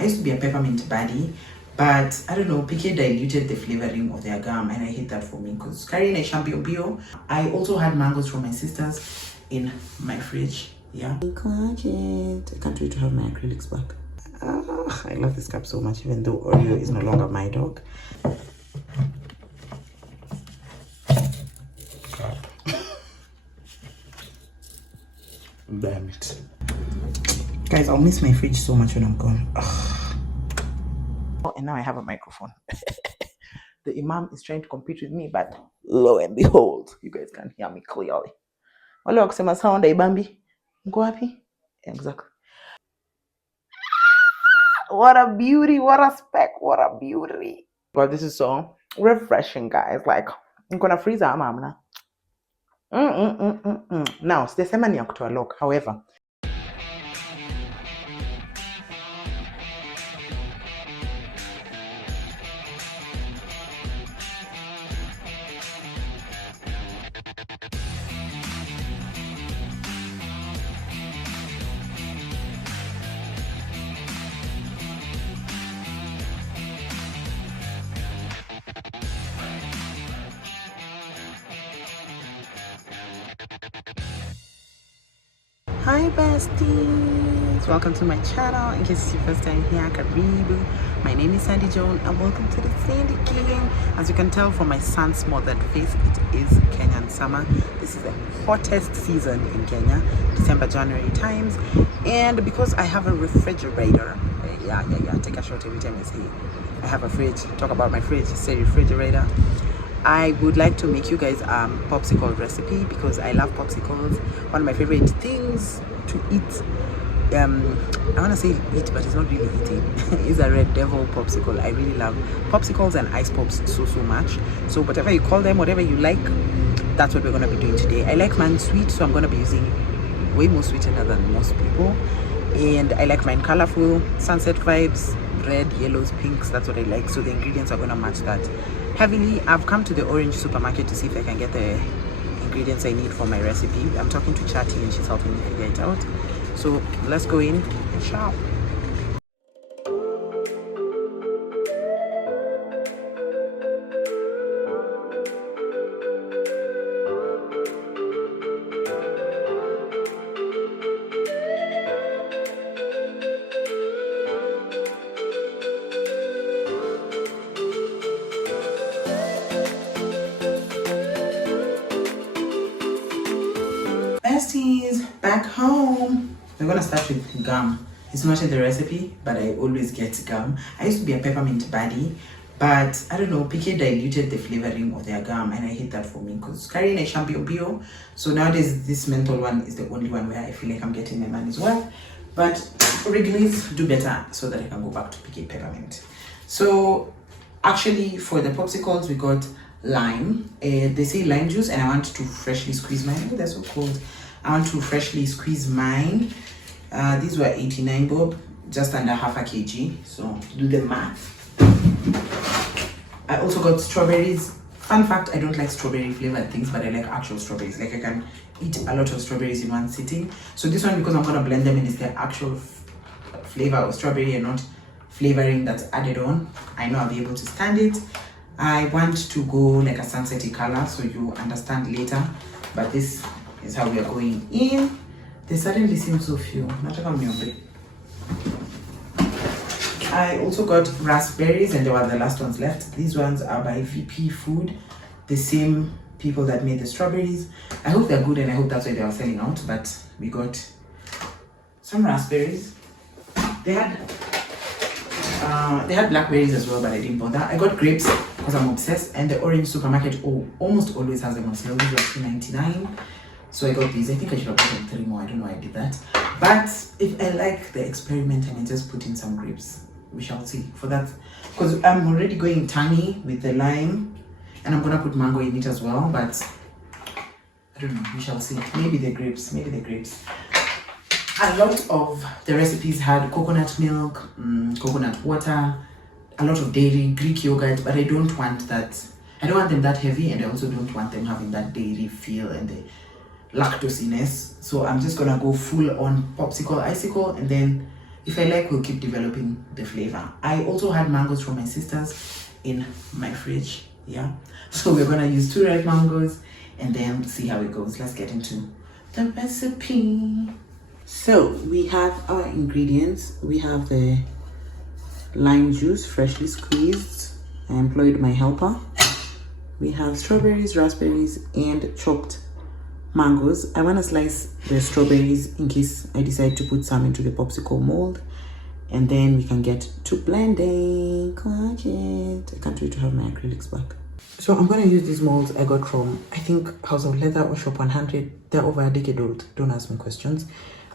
I used to be a peppermint baddie, but I don't know, PK diluted the flavoring of their gum, and I hate that for me because carrying a champion bio. I also had mangoes from my sisters in my fridge. Yeah. I can't wait to have my acrylics back. I love this cup so much, even though Oreo is no longer my dog. Damn it. Guys, I'll miss my fridge so much when I'm gone. Ugh. Oh, and now I have a microphone. The Imam is trying to compete with me, but lo and behold, you guys can hear me clearly. Wale wakusema sound Ibambi. Mko wapi? Exactly. What a beauty, what a speck, what a beauty. But this is so refreshing, guys. Like, I'm gonna freeze our mama. Now, sijasema ni ya kutoa lock. However, hi besties, welcome to my channel. In case it's your first time here, karibu. My name is Sandy Joan and welcome to the Sandy King. As you can tell from my sun smothered face, it is Kenyan summer. This is the hottest season in Kenya, December, January times. And because I have a refrigerator, yeah, take a shot every time I say I have a fridge. Talk about my fridge, say refrigerator. I would like to make you guys a popsicle recipe because I love popsicles. One of my favorite things to eat, I want to say eat, but it's not really eating, is a Red Devil popsicle. I really love popsicles and ice pops so much. So whatever you call them, whatever you like, that's what we're going to be doing today. I like mine sweet, so I'm going to be using way more sweetener than most people. And I like mine colorful, sunset vibes, red, yellows, pinks. That's what I like. So the ingredients are going to match that heavily. I've come to the orange supermarket to see if I can get the ingredients I need for my recipe. I'm talking to Chatty and she's helping me figure it out. So let's go in and shop. Besties, back home. We're gonna start with gum. It's not in the recipe, but I always get gum. I used to be a peppermint baddie, but I don't know, PK diluted the flavoring of their gum, and I hate that for me because carrying a champion bio. So nowadays, this menthol one is the only one where I feel like I'm getting my money's worth. But Wrigley's do better so that I can go back to PK peppermint. So actually, for the popsicles, we got lime. They say lime juice, and I want to freshly squeeze mine. Oh, they're so cold. I want to freshly squeeze mine. These were 89 bob, just under half a kg. So do the math. I also got strawberries. Fun fact, I don't like strawberry flavored things, but I like actual strawberries. Like I can eat a lot of strawberries in one sitting. So this one, because I'm gonna blend them in, is the actual flavor of strawberry and not flavoring that's added on. I know I'll be able to stand it. I want to go like a sunsetty color so you understand later, but this is how we are going in. They suddenly seem so few. I also got raspberries, and they were the last ones left. These ones are by VP Food, the same people that made the strawberries. I hope they're good, and I hope that's why they are selling out. But we got some raspberries. They had blackberries as well, but I didn't bother. I got grapes because I'm obsessed, and the orange supermarket almost always has them on sale. These were $2.99, so I got these. I think I should have gotten 3 more. I don't know why I did that, but if I like the experiment and I just put in some grapes, we shall see for that, because I'm already going tangy with the lime, and I'm gonna put mango in it as well, but I don't know, we shall see. Maybe the grapes. A lot of the recipes had coconut milk, coconut water, a lot of dairy, Greek yogurt, but I don't want that. I don't want them that heavy, and I also don't want them having that dairy feel and the lactosiness. So I'm just gonna go full on popsicle icicle, and then if I like, we'll keep developing the flavor. I also had mangoes from my sisters in my fridge. Yeah, so we're gonna use 2 red mangoes and then see how it goes. Let's get into the recipe. So we have our ingredients. We have the lime juice, freshly squeezed. I employed my helper. We have strawberries, raspberries, and chopped mangoes. I want to slice the strawberries in case I decide to put some into the popsicle mold, and then we can get to blending. Gorgeous. I can't wait to have my acrylics back. So I'm going to use these molds I got from, I think, House of Leather or Shop 100. They're over a decade old. Don't ask me questions.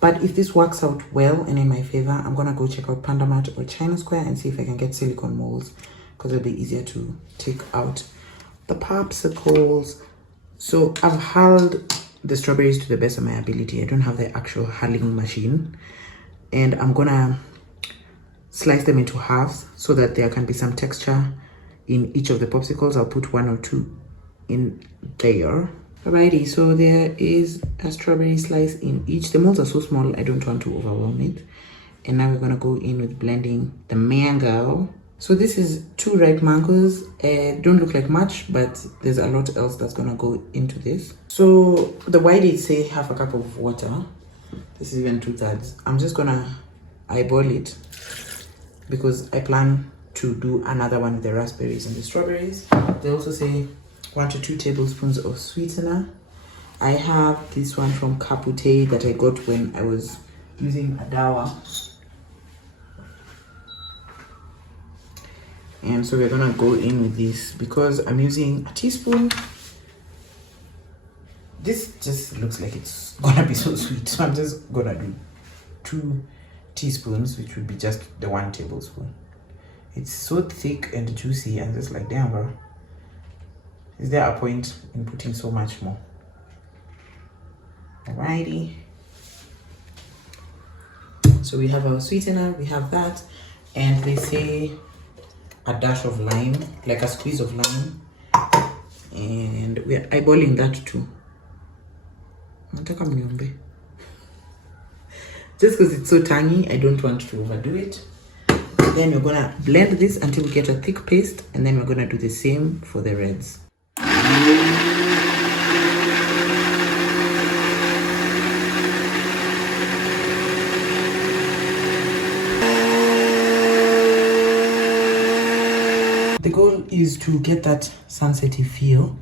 But if this works out well and in my favor, I'm going to go check out Pandamat or China Square and see if I can get silicone molds, because it'll be easier to take out the popsicles. So I've hulled the strawberries to the best of my ability. I don't have the actual hulling machine. And I'm going to slice them into halves so that there can be some texture in each of the popsicles. I'll put 1 or 2 in there. Alrighty, so there is a strawberry slice in each. The molds are so small, I don't want to overwhelm it. And now we're gonna go in with blending the mango. So this is 2 red mangoes. Don't look like much, but there's a lot else that's gonna go into this. So the white did say half a cup of water. This is even 2/3. I'm just gonna eyeball it because I plan to do another one with the raspberries and the strawberries. They also say 1 to 2 tablespoons of sweetener. I have this one from Capute that I got when I was using a dawa. And so we're gonna go in with this because I'm using a teaspoon. This just looks like it's gonna be so sweet. So I'm just gonna do 2 teaspoons, which would be just the 1 tablespoon. It's so thick and juicy and just like, damn, bro. Is there a point in putting so much more? Alrighty. So we have our sweetener, we have that, and they say a dash of lime, like a squeeze of lime, and we're eyeballing that too. Just because it's so tangy, I don't want to overdo it. Then we're gonna blend this until we get a thick paste, and then we're gonna do the same for the reds. The goal is to get that sunsetty feel,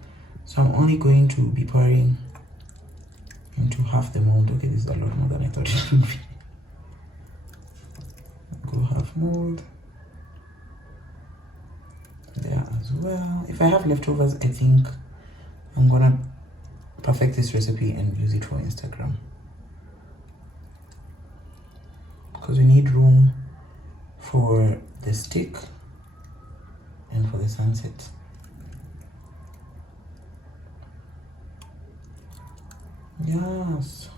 so I'm only going to be pouring into half the mold. Okay, this is a lot more than I thought it would be. Go half mold there as well. If I have leftovers, I think I'm gonna perfect this recipe and use it for Instagram, because we need room for the stick and for the sunset. Yes.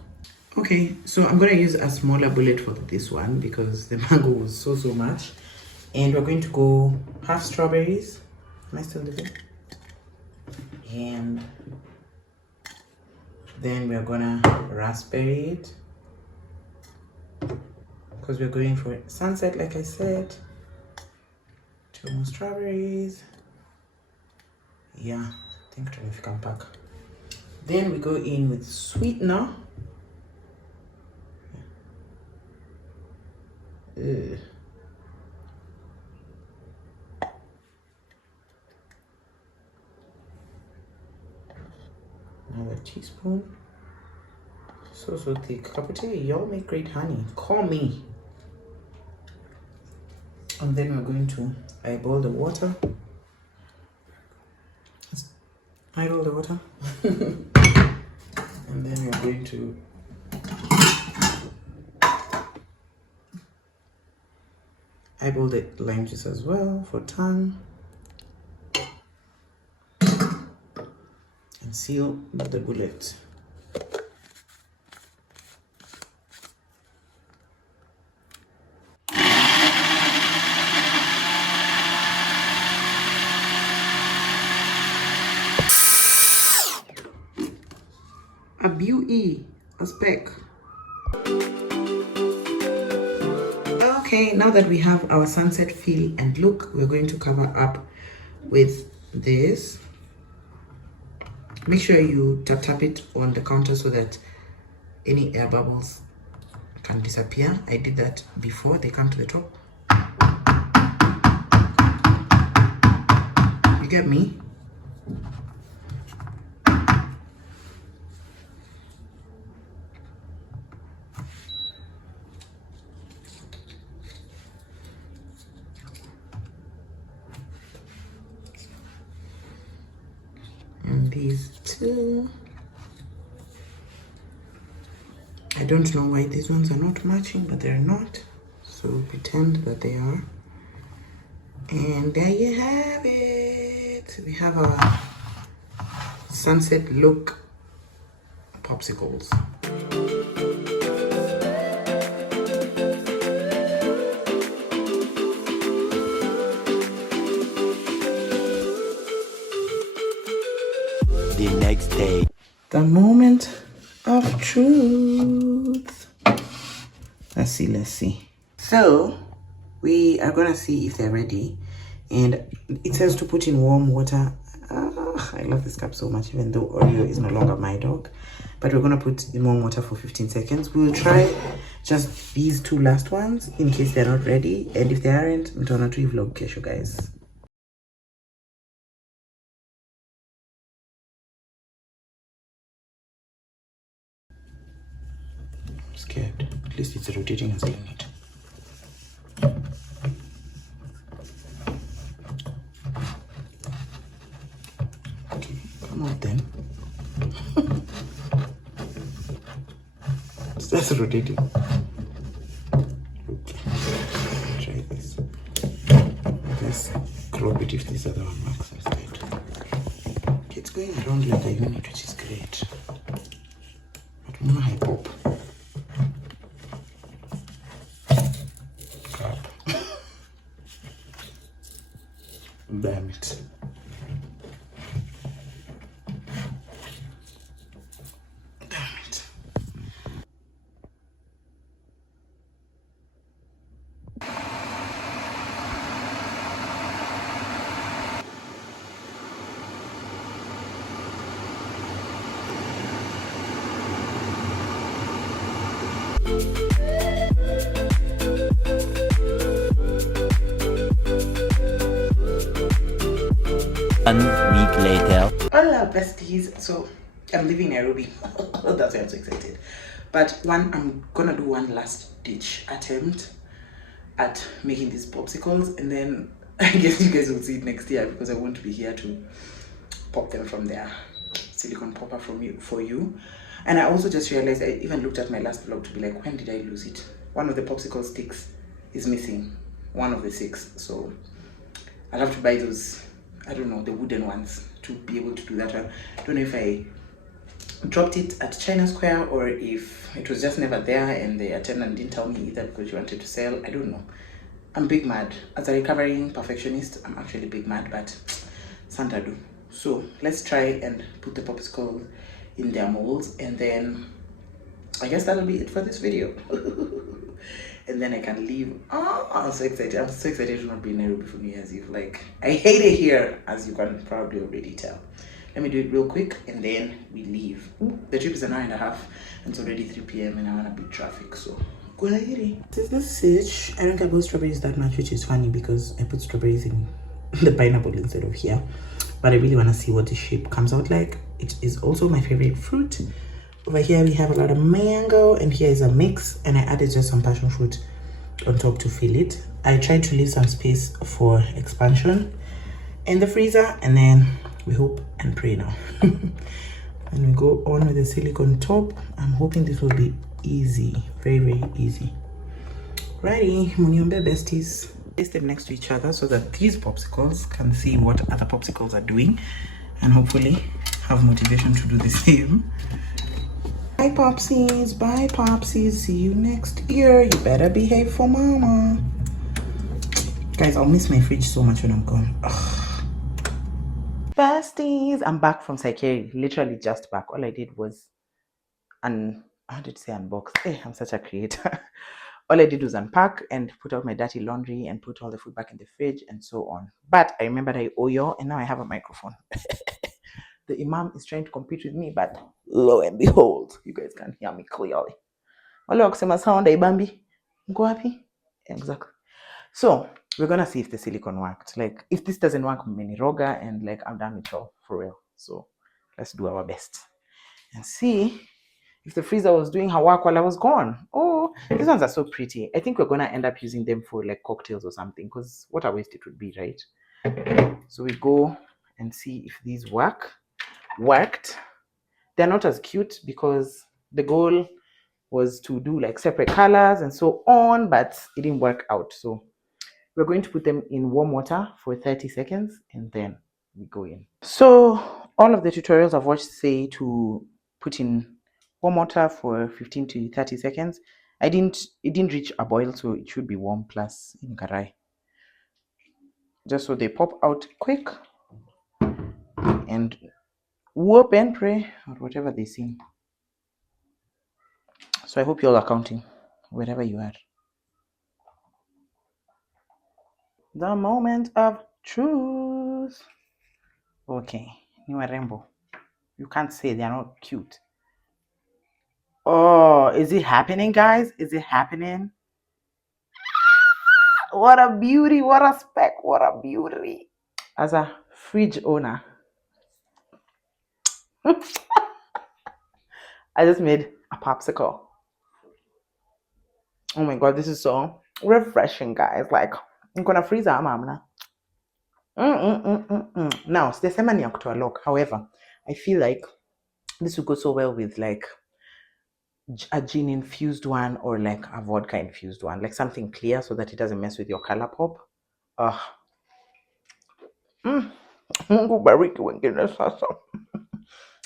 Okay, so I'm gonna use a smaller bullet for this one because the mango was so much. And we're going to go half strawberries. Am I still living? And then we're gonna raspberry it because we're going for sunset, like I said. 2 more strawberries. Yeah, I think if you can pack. Then we go in with sweetener. Another teaspoon. So thick. Capute, y'all make great honey. Call me. And then we're going to eyeball the water. Eyeball the water. And then we're going to eyeball the lime juice as well for tang. And seal the bullet. A BUE, a spec. Okay, now that we have our sunset feel and look, we're going to cover up with this. Make sure you tap it on the counter so that any air bubbles can disappear. I did that before they come to the top. You get me? And these two, I don't know why these ones are not matching, but they're not, so pretend that they are. And there you have it. We have our sunset look popsicles. The next day. The moment of truth. Let's see. So we are gonna see if they're ready, and it says to put in warm water. I love this cup so much, even though Oreo is no longer my dog, but we're gonna put in warm water for 15 seconds. We'll try just these two last ones in case they're not ready, and if they aren't, mtaona tu vlog kesho, guys. I'm scared. At least it's rotating and saying it. Okay, come on then. That's rotating. Okay, try this. Let's crop it if this other one works instead. Okay, it's going around like a unit, which is great. But more high pop. Crap. Damn it. One week later. Hola besties. So I'm leaving Nairobi. That's why I'm so excited. But I'm gonna do one last ditch attempt at making these popsicles, and then I guess you guys will see it next year because I won't be here to pop them from their silicone popper for you. And I also just realized, I even looked at my last vlog to be like, when did I lose it? One of the popsicle sticks is missing, one of the 6. So I'll have to buy those, I don't know, the wooden ones to be able to do that. I don't know if I dropped it at China Square or if it was just never there and the attendant didn't tell me either because she wanted to sell. I don't know. I'm big mad. As a recovering perfectionist, I'm actually big mad, but Santa do. So let's try and put the popsicle in their molds, and then I guess that'll be it for this video. And then I can leave. Oh, I'm so excited. I'm so excited to not be in Nairobi for New Year's Eve. Like, I hate it here, as you can probably already tell. Let me do it real quick and then we leave. The trip is an hour and a half and it's already 3 p.m. and I want to beat traffic, so go ahead. This message, I don't care about strawberries that much, which is funny because I put strawberries in the pineapple instead of here. But I really want to see what the shape comes out like. It is also my favorite fruit. Over here we have a lot of mango, and here is a mix, and I added just some passion fruit on top to fill it. I tried to leave some space for expansion in the freezer, and then we hope and pray now. And we go on with the silicone top. I'm hoping this will be easy, very, very easy. Righty, Muniombe besties. Place them next to each other so that these popsicles can see what other popsicles are doing and hopefully have motivation to do the same. Bye Popsies, bye Popsies. See you next year. You better behave for mama. Guys, I'll miss my fridge so much when I'm gone. Ugh. Besties, I'm back from Psyche. Literally just back. All I did was how did I say unbox? Hey, I'm such a creator. all I did was unpack and put out my dirty laundry and put all the food back in the fridge and so on. But I remembered I owe you, and now I have a microphone. The imam is trying to compete with me, but lo and behold, you guys can hear me clearly. Wale wakusema sound haibambi, mko wapi? Exactly. So we're gonna see if the silicone worked. Like if this doesn't work, mmeniroga, and like I'm done with y'all for real. So let's do our best and see if the freezer was doing her work while I was gone. Oh, these ones are so pretty. I think we're gonna end up using them for like cocktails or something, because what a waste it would be, right? So we go and see if these worked. They're not as cute because the goal was to do like separate colors and so on, but it didn't work out. So we're going to put them in warm water for 30 seconds and then we go in. So all of the tutorials I've watched say to put in warm water for 15 to 30 seconds. It didn't reach a boil, so it should be warm plus in karai. Just so they pop out quick and whoop and pray or whatever they sing. So I hope you all are counting wherever you are. The moment of truth. Okay, new rainbow. You can't say they're not cute. Oh, is it happening, guys? Is it happening? What a beauty, what a speck, what a beauty. As a fridge owner, I just made a popsicle. Oh my god, this is so refreshing, guys. Like, I'm gonna freeze our mama. Now, sijasema ni ya kutoa lock. However, I feel like this would go so well with like a gin infused one or like a vodka infused one, like something clear so that it doesn't mess with your color pop. Mungu bariki wengine sasa.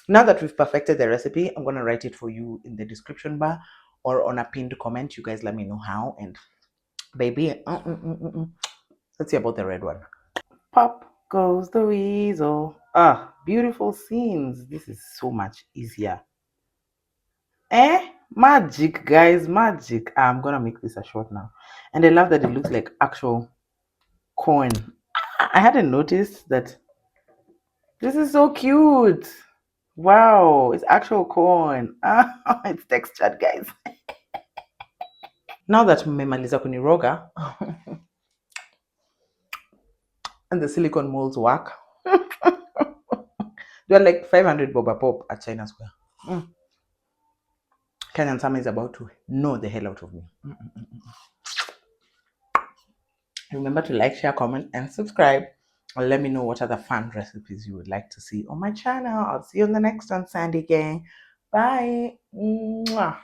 Now that we've perfected the recipe, I'm gonna write it for you in the description bar or on a pinned comment. You guys let me know how. And baby, let's see about the red one. Pop goes the weasel. Beautiful scenes. This is so much easier. Magic, guys, magic. I'm gonna make this a short now. And I love that it looks like actual corn. I hadn't noticed that. This is so cute. Wow, it's actual corn. It's textured, guys. Now that mmemaliza kuniroga and the silicone molds work, they're like 500 boba pop at China Square. Kenyan Summer is about to know the hell out of me. Remember to like, share, comment, and subscribe. Or let me know what other fun recipes you would like to see on my channel. I'll see you on the next one, Sandy Gang. Bye. Mwah.